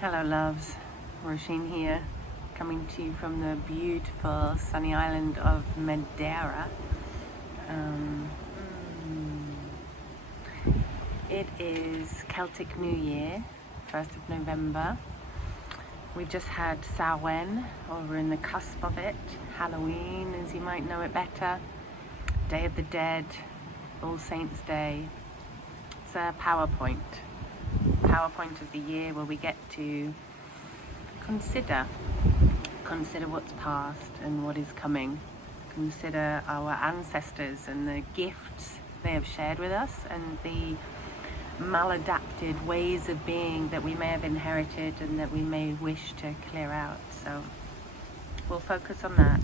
Hello loves, Roisin here, coming to you from the beautiful sunny island of Madeira. It is Celtic New Year, 1st of November. We've just had Samhain, or we're in the cusp of it. Halloween, as you might know it better. Day of the Dead, All Saints Day. It's a PowerPoint of the year where we get to consider what's past and what is coming. Consider our ancestors and the gifts they have shared with us and the maladapted ways of being that we may have inherited and that we may wish to clear out. So we'll focus on that,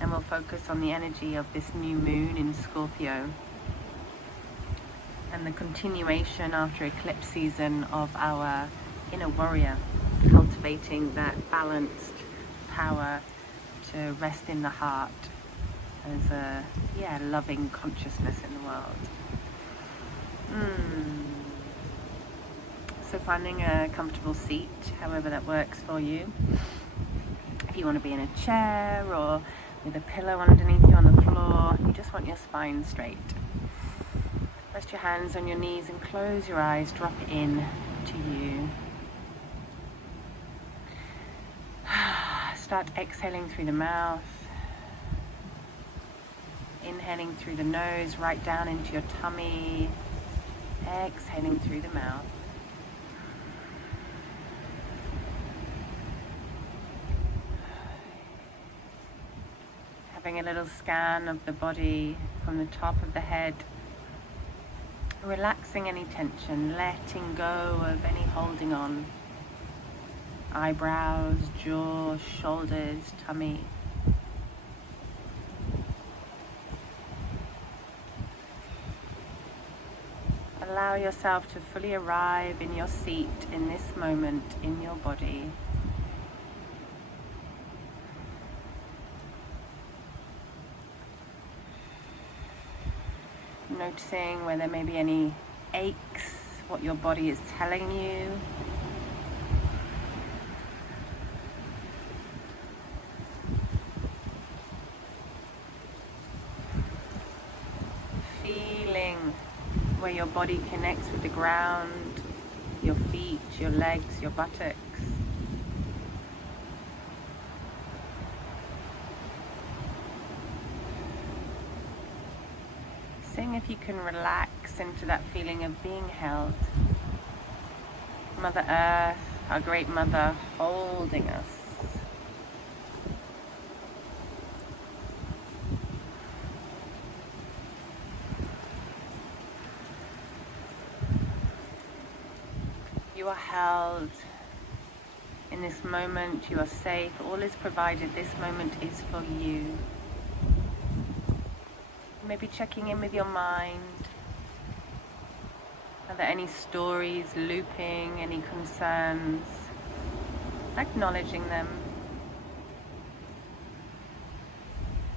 and we'll focus on the energy of this new moon in Scorpio and the continuation after eclipse season of our inner warrior, cultivating that balanced power to rest in the heart as a loving consciousness in the world. So finding a comfortable seat, however that works for you. If you want to be in a chair or with a pillow underneath you on the floor, you just want your spine straight. Rest your hands on your knees and close your eyes, drop in to you. Start exhaling through the mouth, inhaling through the nose, right down into your tummy, exhaling through the mouth. Having a little scan of the body from the top of the head, relaxing any tension, letting go of any holding on. Eyebrows, jaw, shoulders, tummy. Allow yourself to fully arrive in your seat in this moment in your body. Noticing where there may be any aches, what your body is telling you. Feeling where your body connects with the ground, your feet, your legs, your buttocks. Seeing if you can relax into that feeling of being held. Mother Earth, our great mother, holding us. You are held in this moment, you are safe, all is provided, this moment is for you. Maybe checking in with your mind. Are there any stories looping, any concerns? Acknowledging them.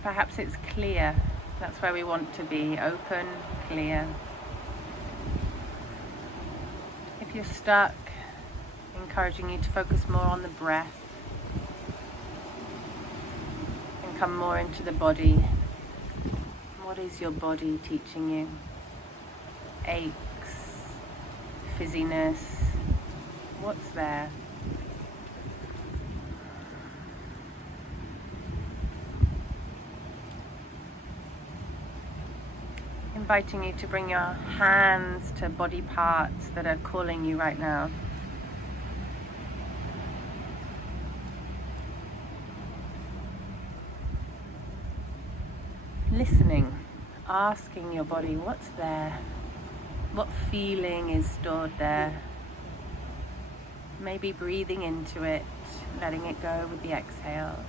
Perhaps it's clear. That's where we want to be, open, clear. If you're stuck, encouraging you to focus more on the breath and come more into the body. What is your body teaching you? Aches, fizziness, what's there? Inviting you to bring your hands to body parts that are calling you right now. Listening, asking your body what's there, what feeling is stored there. Maybe breathing into it, letting it go with the exhale.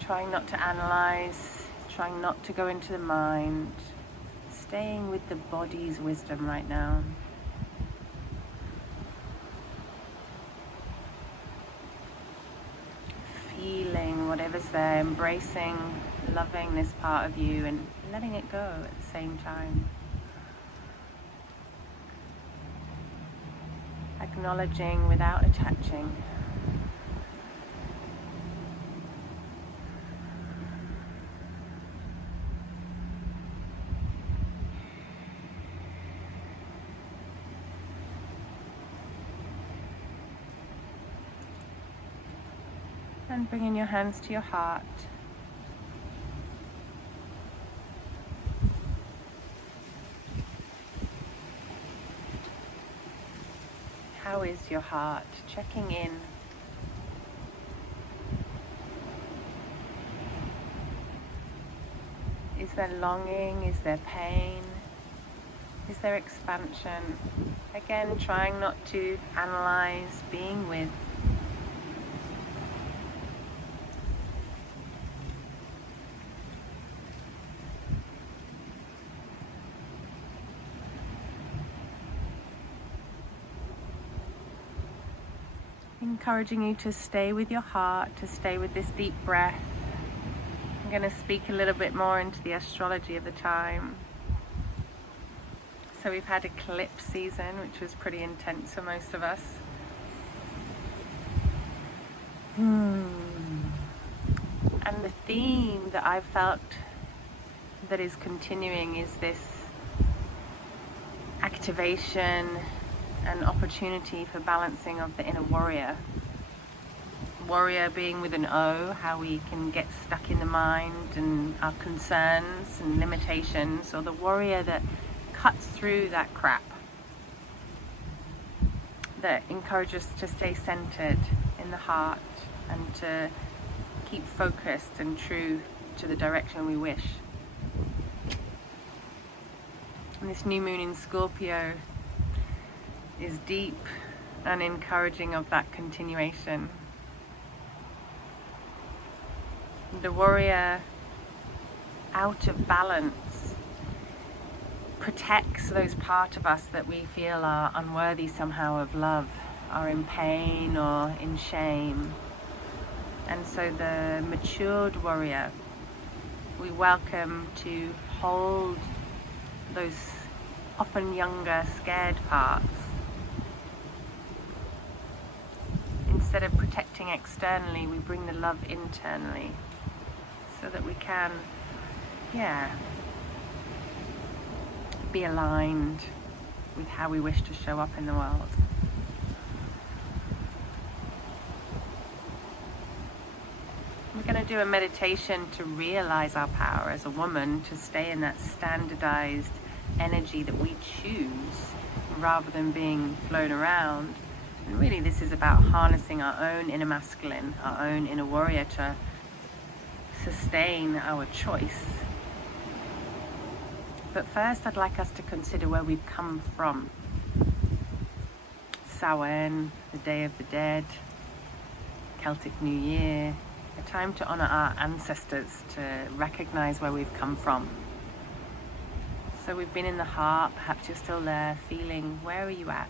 Trying not to analyze, trying not to go into the mind. Staying with the body's wisdom right now. Feeling whatever's there, embracing, loving this part of you and letting it go at the same time. Acknowledging without attaching. And bringing your hands to your heart. How is your heart? Checking in. Is there longing? Is there pain? Is there expansion? Again, trying not to analyze, being with. Encouraging you to stay with your heart, to stay with this deep breath. I'm going to speak a little bit more into the astrology of the time. So we've had eclipse season, which was pretty intense for most of us. And the theme that I've felt that is continuing is this activation an opportunity for balancing of the inner warrior. Warrior being with an O, how we can get stuck in the mind and our concerns and limitations, or the warrior that cuts through that crap, that encourages us to stay centered in the heart and to keep focused and true to the direction we wish. And this new moon in Scorpio is deep and encouraging of that continuation. The warrior, out of balance, protects those parts of us that we feel are unworthy somehow of love, are in pain or in shame. And so the matured warrior, we welcome to hold those often younger, scared parts. Instead of protecting externally, we bring the love internally so that we can, be aligned with how we wish to show up in the world. We're going to do a meditation to realize our power as a woman, to stay in that standardized energy that we choose rather than being flown around. And really this is about harnessing our own inner masculine, our own inner warrior to sustain our choice. But first I'd like us to consider where we've come from. Samhain, the Day of the Dead, Celtic New Year, a time to honor our ancestors, to recognize where we've come from. So we've been in the heart, perhaps you're still there, feeling, where are you at?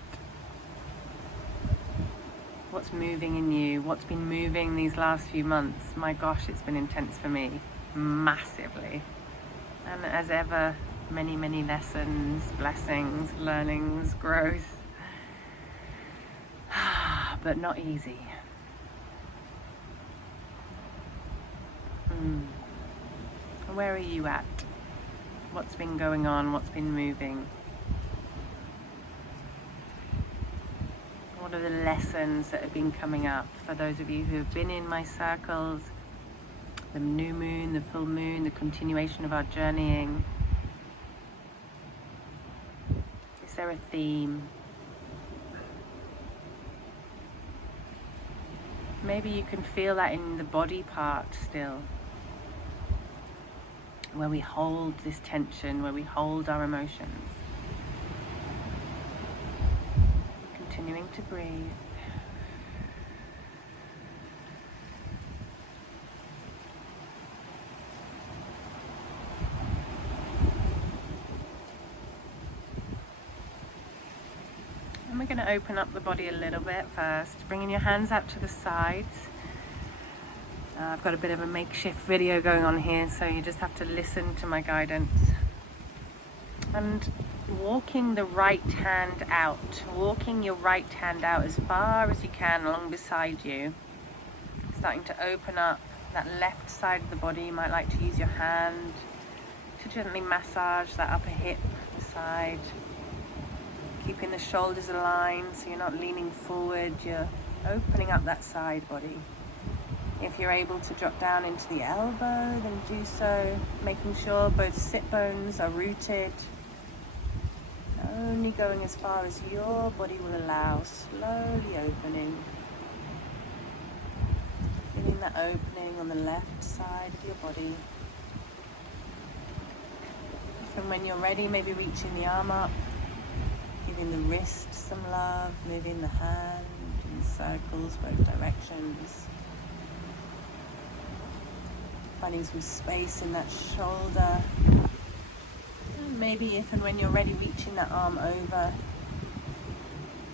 What's moving in you? What's been moving these last few months? My gosh, it's been intense for me, massively. And as ever, many, many lessons, blessings, learnings, growth. But not easy. Where are you at? What's been going on? What's been moving? What are the lessons that have been coming up for those of you who have been in my circles? The new moon, the full moon, the continuation of our journeying. Is there a theme? Maybe you can feel that in the body part still, where we hold this tension, where we hold our emotions. Continuing to breathe. And we're going to open up the body a little bit first, bringing your hands out to the sides. I've got a bit of a makeshift video going on here, so you just have to listen to my guidance. And walking the right hand out, walking your right hand out as far as you can along beside you, starting to open up that left side of the body. You might like to use your hand to gently massage that upper hip side, keeping the shoulders aligned so you're not leaning forward, you're opening up that side body. If you're able to drop down into the elbow, then do so, making sure both sit bones are rooted, only going as far as your body will allow, slowly opening. Feeling that opening on the left side of your body. And when you're ready, maybe reaching the arm up, giving the wrist some love, moving the hand in circles both directions. Finding some space in that shoulder. And maybe if and when you're ready, reaching that arm over,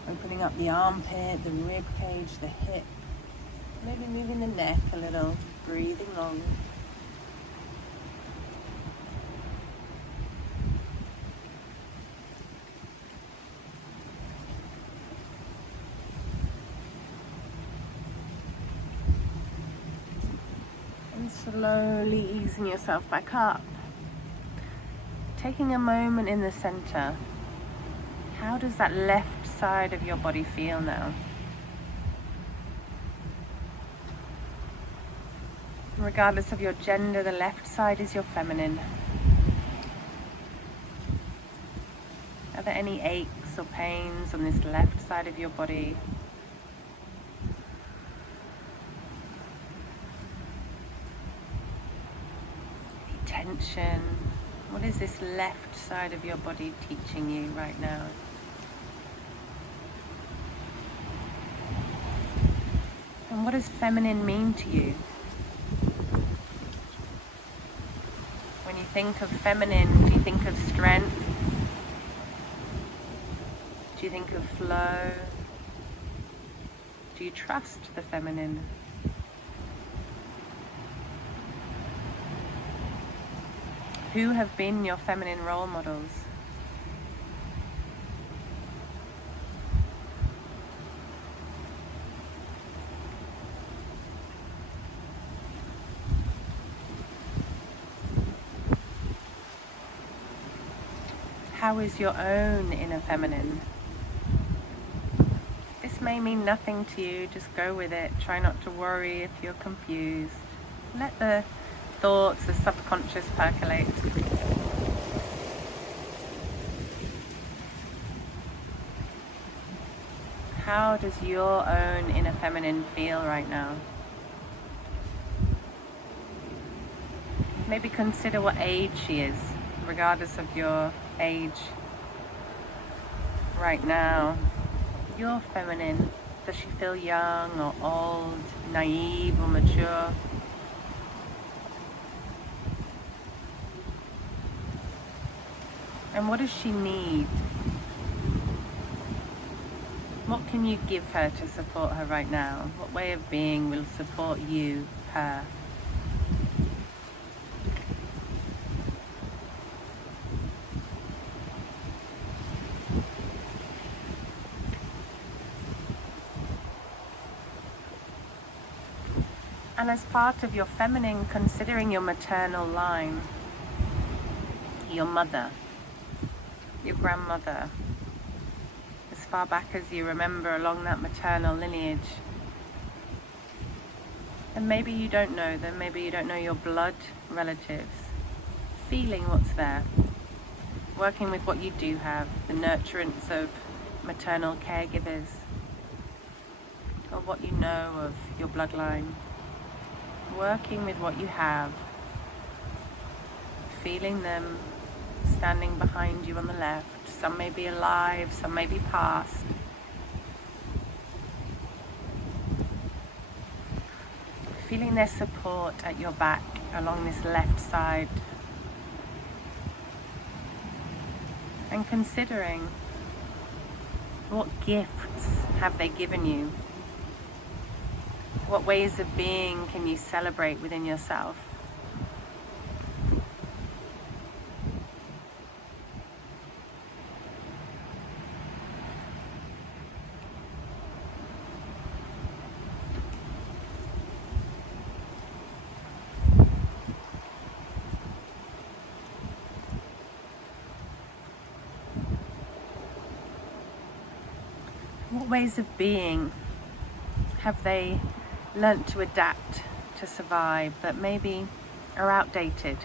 opening up the armpit, the rib cage, the hip. Maybe moving the neck a little, breathing long. And slowly easing yourself back up. Taking a moment in the center. How does that left side of your body feel now? Regardless of your gender, the left side is your feminine. Are there any aches or pains on this left side of your body? Any tension? What is this left side of your body teaching you right now? And what does feminine mean to you? When you think of feminine, do you think of strength? Do you think of flow? Do you trust the feminine? Who have been your feminine role models? How is your own inner feminine? This may mean nothing to you, just go with it. Try not to worry if you're confused. Let the thoughts, the subconscious percolate. How does your own inner feminine feel right now? Maybe consider what age she is, regardless of your age. Right now, your feminine, does she feel young or old, naive or mature? And what does she need? What can you give her to support her right now? What way of being will support you, her? And as part of your feminine, considering your maternal line, your mother, your grandmother, as far back as you remember along that maternal lineage. And maybe you don't know them, maybe you don't know your blood relatives. Feeling what's there, working with what you do have, the nurturance of maternal caregivers, or what you know of your bloodline. Working with what you have, feeling them standing behind you on the left. Some may be alive, some may be past. Feeling their support at your back along this left side. And considering what gifts have they given you? What ways of being can you celebrate within yourself? What ways of being have they learnt to adapt to survive that maybe are outdated?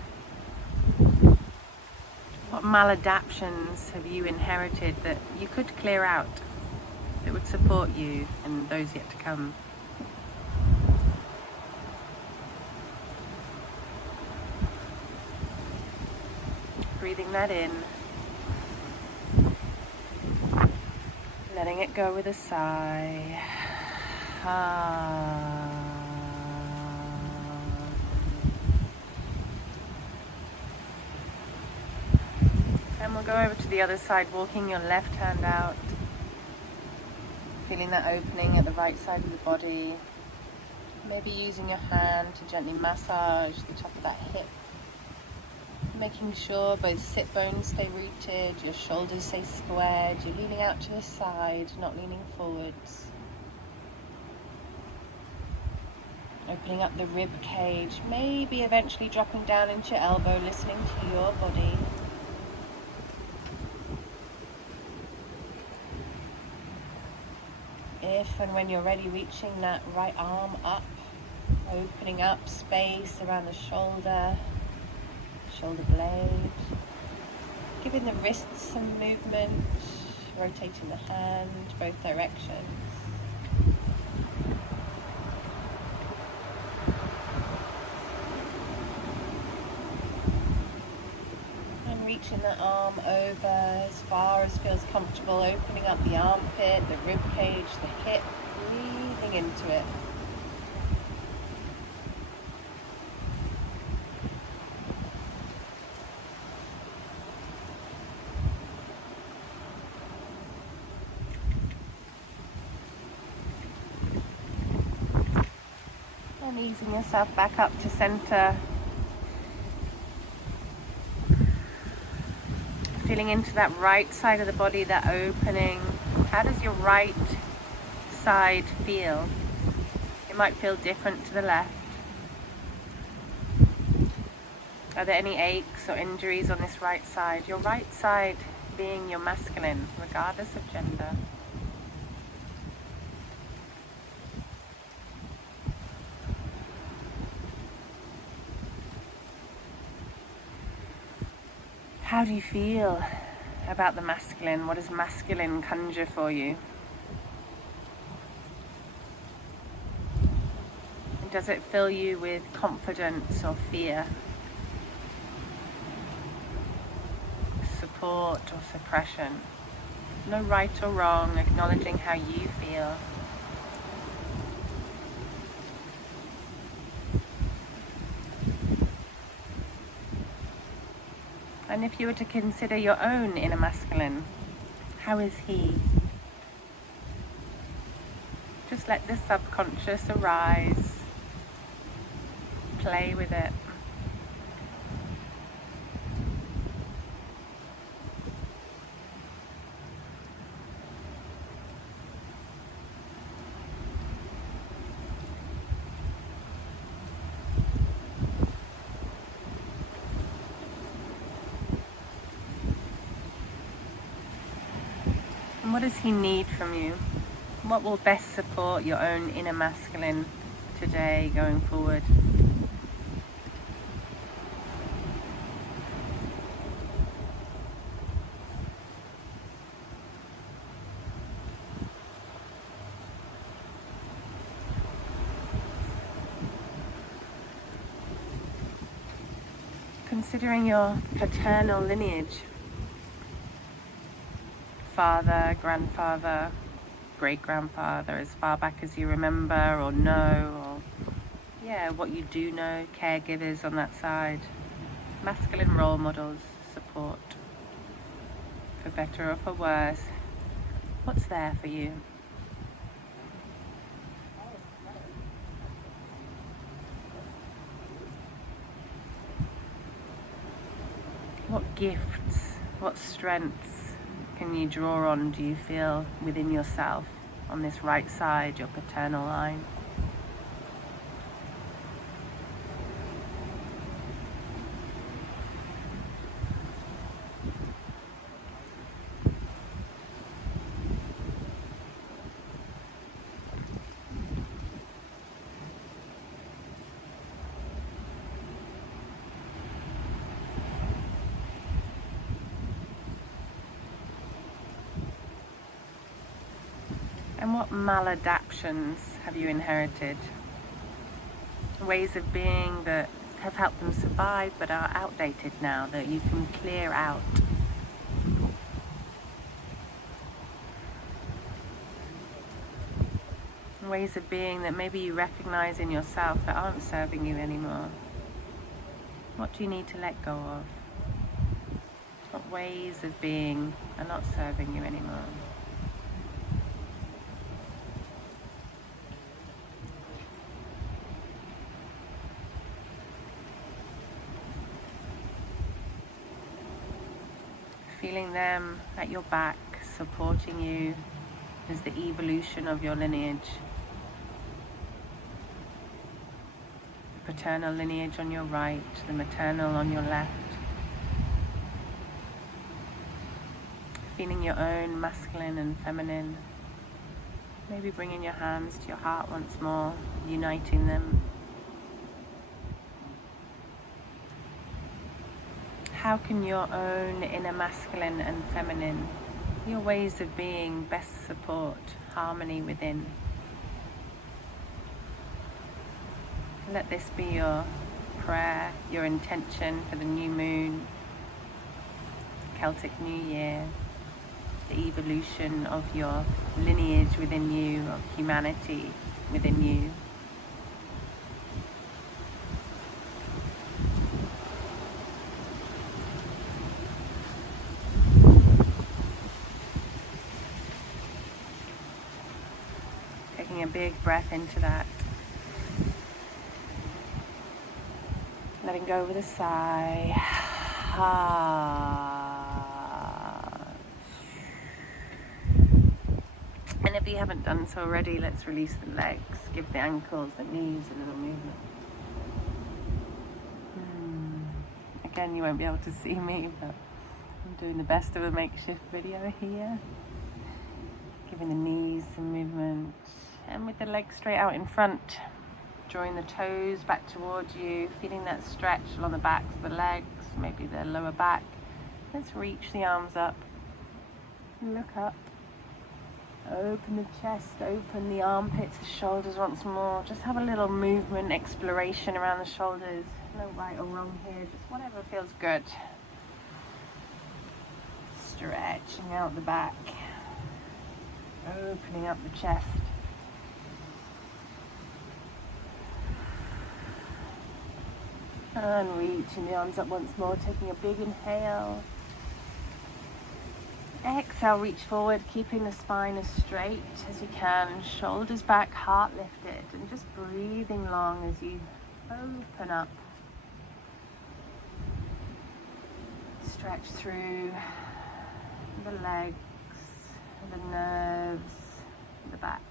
What maladaptions have you inherited that you could clear out, that would support you and those yet to come? Breathing that in, letting it go with a sigh. And we'll go over to the other side, walking your left hand out, feeling that opening at the right side of the body. Maybe using your hand to gently massage the top of that hip, making sure both sit bones stay rooted, your shoulders stay squared, you're leaning out to the side, not leaning forwards. Opening up the rib cage, maybe eventually dropping down into your elbow, listening to your body. If and when you're ready, reaching that right arm up, opening up space around the shoulder blade, giving the wrists some movement, rotating the hand both directions. And reaching the arm over as far as feels comfortable, opening up the armpit, the rib cage, the hip, breathing into it. And easing yourself back up to center. Feeling into that right side of the body, that opening. How does your right side feel? It might feel different to the left. Are there any aches or injuries on this right side? Your right side being your masculine, regardless of gender. How do you feel about the masculine? What does masculine conjure for you? And does it fill you with confidence or fear? Support or suppression? No right or wrong, acknowledging how you feel. And if you were to consider your own inner masculine, how is he? Just let the subconscious arise. Play with it. And what does he need from you? What will best support your own inner masculine today, going forward? Considering your paternal lineage, father, grandfather, great-grandfather, as far back as you remember or know, or what you do know, caregivers on that side, masculine role models, support, for better or for worse. What's there for you? What gifts, what strengths can you draw on, do you feel, within yourself on this right side, your paternal line? And what maladaptions have you inherited? Ways of being that have helped them survive but are outdated now, that you can clear out. Ways of being that maybe you recognize in yourself that aren't serving you anymore. What do you need to let go of? What ways of being are not serving you anymore? Feeling them at your back, supporting you as the evolution of your lineage. The paternal lineage on your right, the maternal on your left. Feeling your own masculine and feminine. Maybe bringing your hands to your heart once more, uniting them. How can your own inner masculine and feminine, your ways of being, best support harmony within? Let this be your prayer, your intention for the new moon, Celtic New Year, the evolution of your lineage within you, of humanity within you. Taking a big breath into that. Letting go with a sigh. And if you haven't done so already, let's release the legs. Give the ankles, the knees a little movement. Again, you won't be able to see me, but I'm doing the best of a makeshift video here. Giving the knees some movement. And with the legs straight out in front, drawing the toes back towards you, feeling that stretch along the backs of the legs, maybe the lower back. Let's reach the arms up. Look up. Open the chest, open the armpits, the shoulders once more. Just have a little movement, exploration around the shoulders. No right or wrong here, just whatever feels good. Stretching out the back. Opening up the chest. And reaching the arms up once more, taking a big inhale. Exhale, reach forward, keeping the spine as straight as you can. Shoulders back, heart lifted. And just breathing long as you open up. Stretch through the legs, the nerves, the back.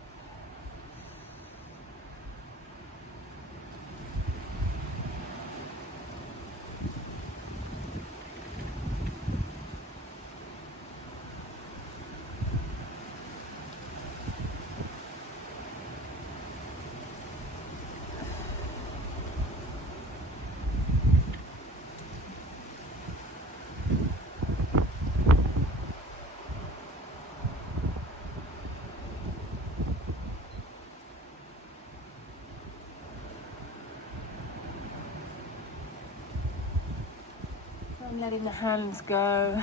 And letting the hands go,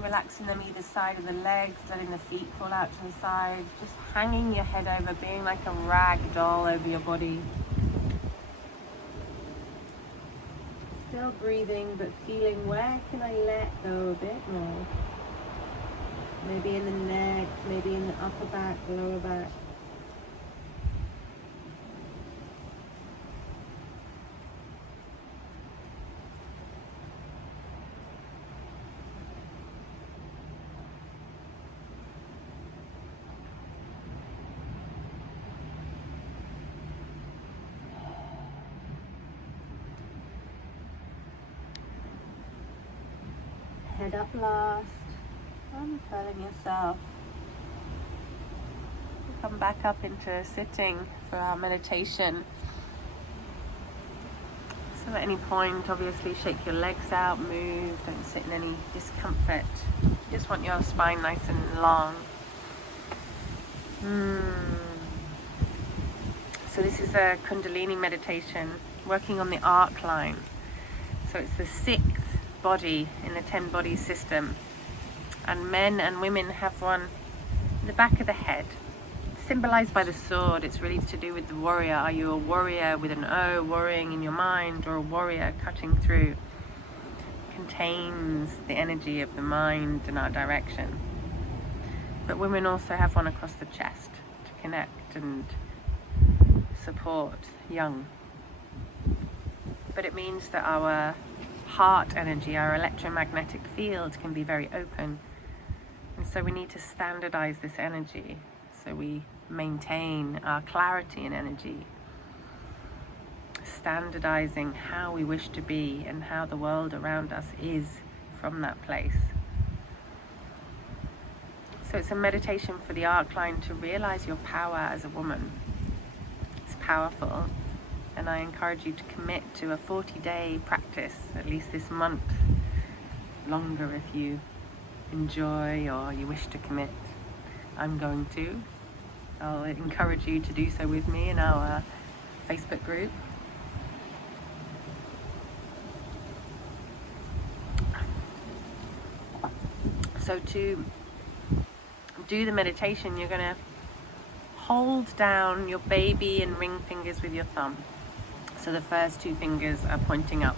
relaxing them either side of the legs, letting the feet fall out to the side, just hanging your head over, being like a rag doll over your body. Still breathing, but feeling where can I let go a bit more? Maybe in the neck, maybe in the upper back, lower back. head up last, uncurling yourself. Come back up into sitting for our meditation. So at any point, obviously, shake your legs out, move, don't sit in any discomfort. You just want your spine nice and long. So this is a Kundalini meditation, working on the arc line. So it's the 6th body in the 10 body system. And men and women have one in the back of the head, symbolized by the sword. It's really to do with the warrior. Are you a warrior with an O, worrying in your mind, or a warrior cutting through? Contains the energy of the mind and our direction. But women also have one across the chest to connect and support young. But it means that our heart energy, our electromagnetic field, can be very open. And so we need to standardize this energy so we maintain our clarity and energy. Standardizing how we wish to be and how the world around us is from that place. So it's a meditation for the arc line to realize your power as a woman. It's powerful, and I encourage you to commit to a 40-day practice, at least this month, longer if you enjoy or you wish to commit. I'm going to. I'll encourage you to do so with me in our Facebook group. So to do the meditation, you're going to hold down your baby and ring fingers with your thumb. So the first 2 fingers are pointing up,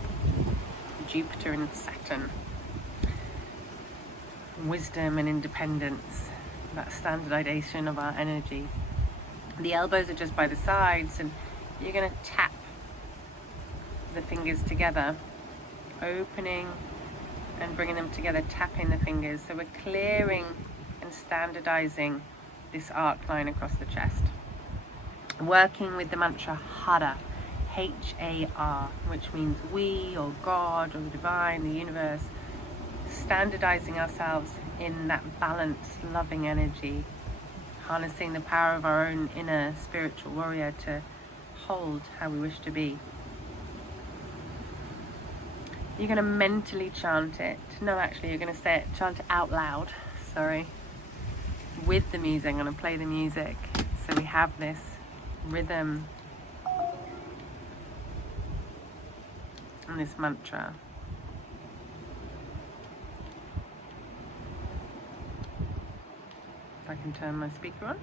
Jupiter and Saturn. Wisdom and independence, that standardization of our energy. The elbows are just by the sides, and you're going to tap the fingers together, opening and bringing them together, tapping the fingers. So we're clearing and standardizing this arc line across the chest. Working with the mantra Hara, H-A-R, which means we or God or the divine, the universe. Standardizing ourselves in that balanced, loving energy, harnessing the power of our own inner spiritual warrior to hold how we wish to be. You're going to mentally chant it. No, actually, you're going to say it, chant it out loud, with the music. I'm going to play the music so we have this rhythm and this mantra. I can turn my speaker on.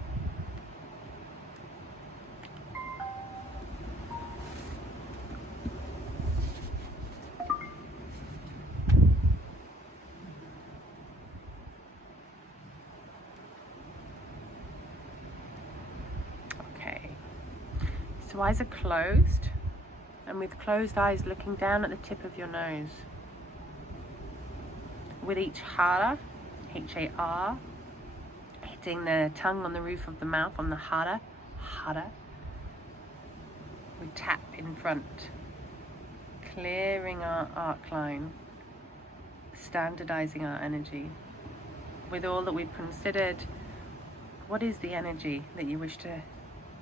Okay, so eyes are closed, and with closed eyes looking down at the tip of your nose. With each Hara, H-A-R, hitting the tongue on the roof of the mouth on the Hara, we tap in front, clearing our arc line, standardizing our energy. With all that we've considered, what is the energy that you wish to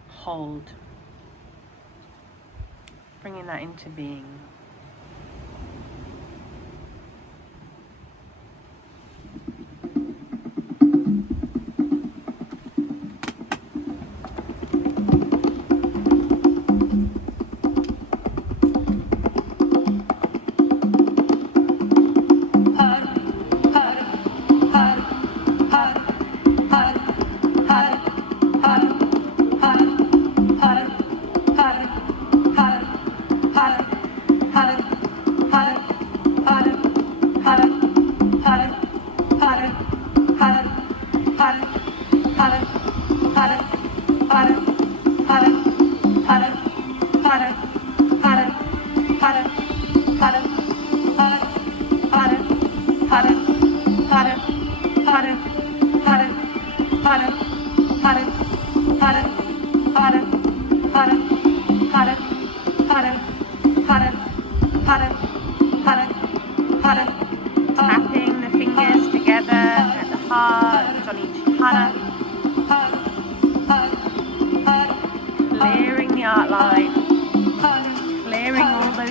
hold? Bringing that into being.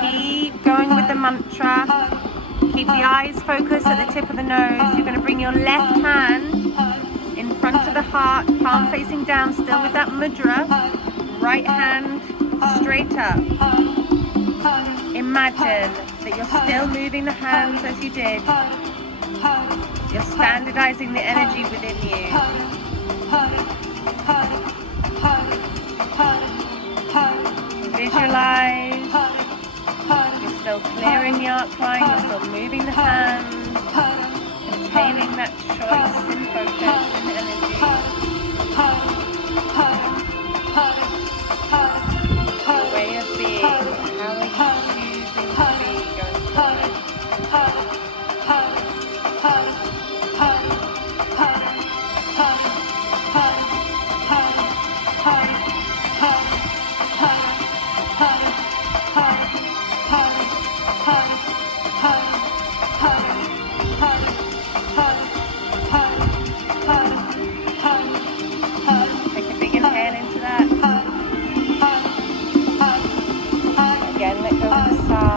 Keep going with the mantra. Keep the eyes focused at the tip of the nose. You're going to bring your left hand in front of the heart, palm facing down, still with that mudra. Right hand straight up. Imagine that you're still moving the hands as you did. You're standardizing the energy within you. Visualize. You're still clearing the outline, you're still moving the hands, maintaining that choice in focus and energy. Your way of being, how are you choosing to be going forward? Take a big inhale into that. Again, let go of the sigh.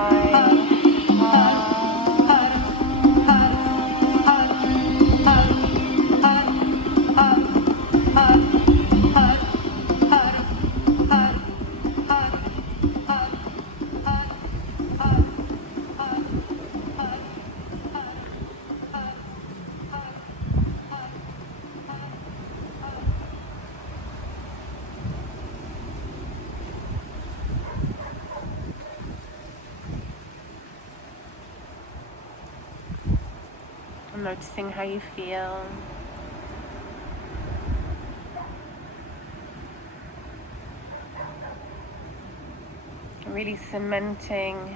Noticing how you feel. Really cementing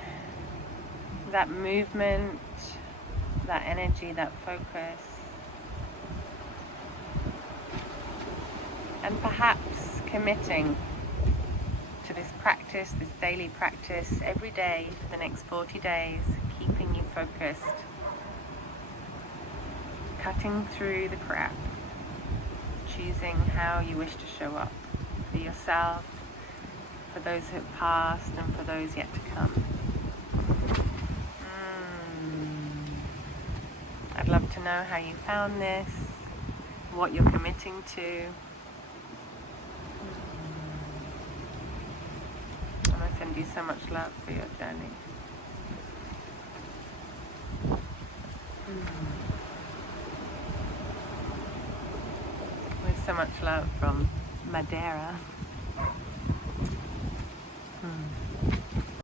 that movement, that energy, that focus. And perhaps committing to this practice, this daily practice, every day for the next 40 days, keeping you focused. Cutting through the crap, choosing how you wish to show up for yourself, for those who have passed, and for those yet to come. I'd love to know how you found this, what you're committing to. And I send you so much love for your journey. With so much love from Madeira.